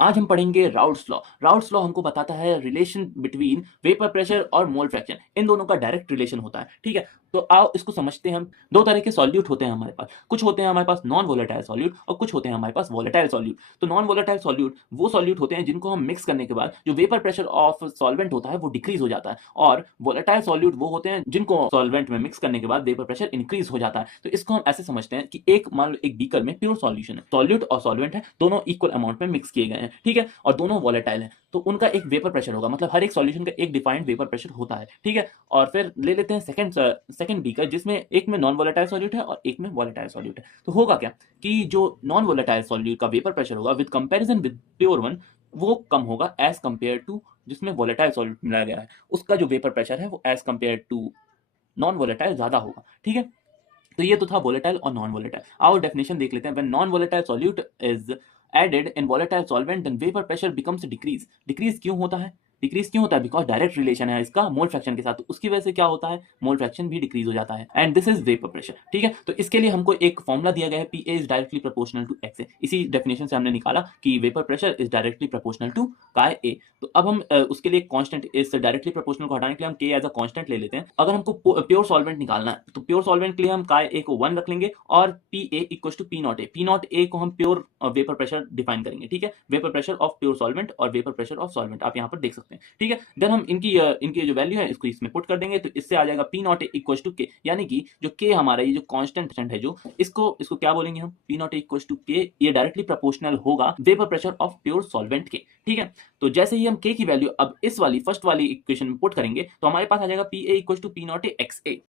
आज हम पढ़ेंगे राउट्स लॉ। राउट्स लॉ हमको बताता है रिलेशन बिटवीन वेपर प्रेशर और मोल फ्रैक्शन, इन दोनों का डायरेक्ट रिलेशन होता है। ठीक है, तो आओ इसको समझते हैं हम। दो तरह के सॉल्यूट होते हैं हमारे पास, कुछ होते हैं हमारे पास नॉन वोलेटाइल सॉल्यूट और कुछ होते हैं हमारे पास वोलेटाइल सॉल्यूट। तो नॉन वोलेटाइल सॉल्यूट वो सॉल्यूट होते हैं जिनको हम मिक्स करने के बाद जो वेपर प्रेशर ऑफ सॉल्वेंट होता है वो डिक्रीज हो जाता है, और वोलेटाइल सॉल्यूट वो होते हैं जिनको सॉल्वेंट में मिक्स करने के बाद वेपर प्रेशर इंक्रीज हो जाता है। तो इसको हम ऐसे समझते हैं कि एक मान लो एक बीकर में प्योर सॉल्यूशन है, सॉल्यूट और सॉल्वेंट है, दोनों इक्वल अमाउंट में मिक्स किए गए हैं, ठीक है, और दोनों वोलेटाइल हैं, तो उनका एक वेपर प्रेशर होगा, मतलब हर एक सॉल्यूशन का एक डिफाइंड वेपर प्रेशर होता है, ठीक है। और फिर ले लेते हैं सेकंड बीकर जिसमें एक में नॉन वोलेटाइल सॉल्यूट है और एक में वोलेटाइल सॉल्यूट है। तो होगा क्या कि जो नॉन वोलेटाइल सॉल्यूट का वेपर प्रेशर होगा with comparison with pure one, वो कम होगा एज कंपेयर टू जिसमें वोलेटाइल सॉल्यूट मिलाया गया है, उसका जो वेपर प्रेशर है वो as compare to non volatile ज्यादा होगा, ठीक है। तो ये तो था वोलेटाइल और नॉन वोलेटाइल। आओ डेफिनेशन देख लेते हैं। When non volatile solute is added in volatile solvent then vapour pressure becomes decrease. Decrease क्यों होता है? डिक्रीज क्यों होता है? बिकॉज डायरेक्ट रिलेशन है इसका मोल फ्रैक्शन के साथ, तो उसकी वजह से क्या होता है, मोल फ्रैक्शन भी डिक्रीज हो जाता है, and this is vapour pressure, ठीक है। तो इसके लिए हमको एक फॉर्मुला दिया गया है, P A is directly proportional to X A. इसी डेफिनेशन से हमने निकाला कि vapour pressure is directly proportional to chi A. तो अब हम उसके लिए कांस्टेंट, इस डायरेक्टली प्रोपोर्शनल को हटाने के लिए हम के एज अ कांस्टेंट ले लेते हैं। अगर हमको प्योर सॉल्वेंट निकालना है तो प्योर सॉल्वेंट के लिए हम काय ए को 1 रख लेंगे और P A equal to P not A. P not A को हम प्योर वेपर प्रेशर डिफाइन करेंगे, ठीक है, vapour pressure of pure solvent और वेपर प्रेशर ऑफ सॉल्वेंट आप यहाँ पर देख सकते हैं, ठीक है। देन हम इनकी जो वैल्यू है इसको इसमें पुट कर देंगे, तो इससे आ जाएगा P not A equal to K, यानी कि जो के हमारा ये जो कांस्टेंट है, जो इसको इसको क्या बोलेंगे हम, P not A equal to K, ये डायरेक्टली प्रोपोर्शनल होगा vapour pressure of pure solvent के, ठीक है। तो जैसे ही हम के की वैल्यू अब इस वाली फर्स्ट वाली इक्वेशन में पुट करेंगे तो हमारे पास आ जाएगा P A equal to P not A X A.